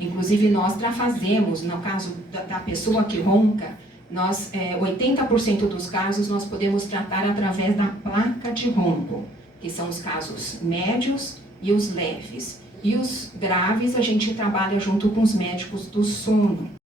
Inclusive, nós fazemos, no caso da pessoa que ronca, 80% dos casos nós podemos tratar através da placa de ronco, que são os casos médios e os leves. E os graves a gente trabalha junto com os médicos do sono.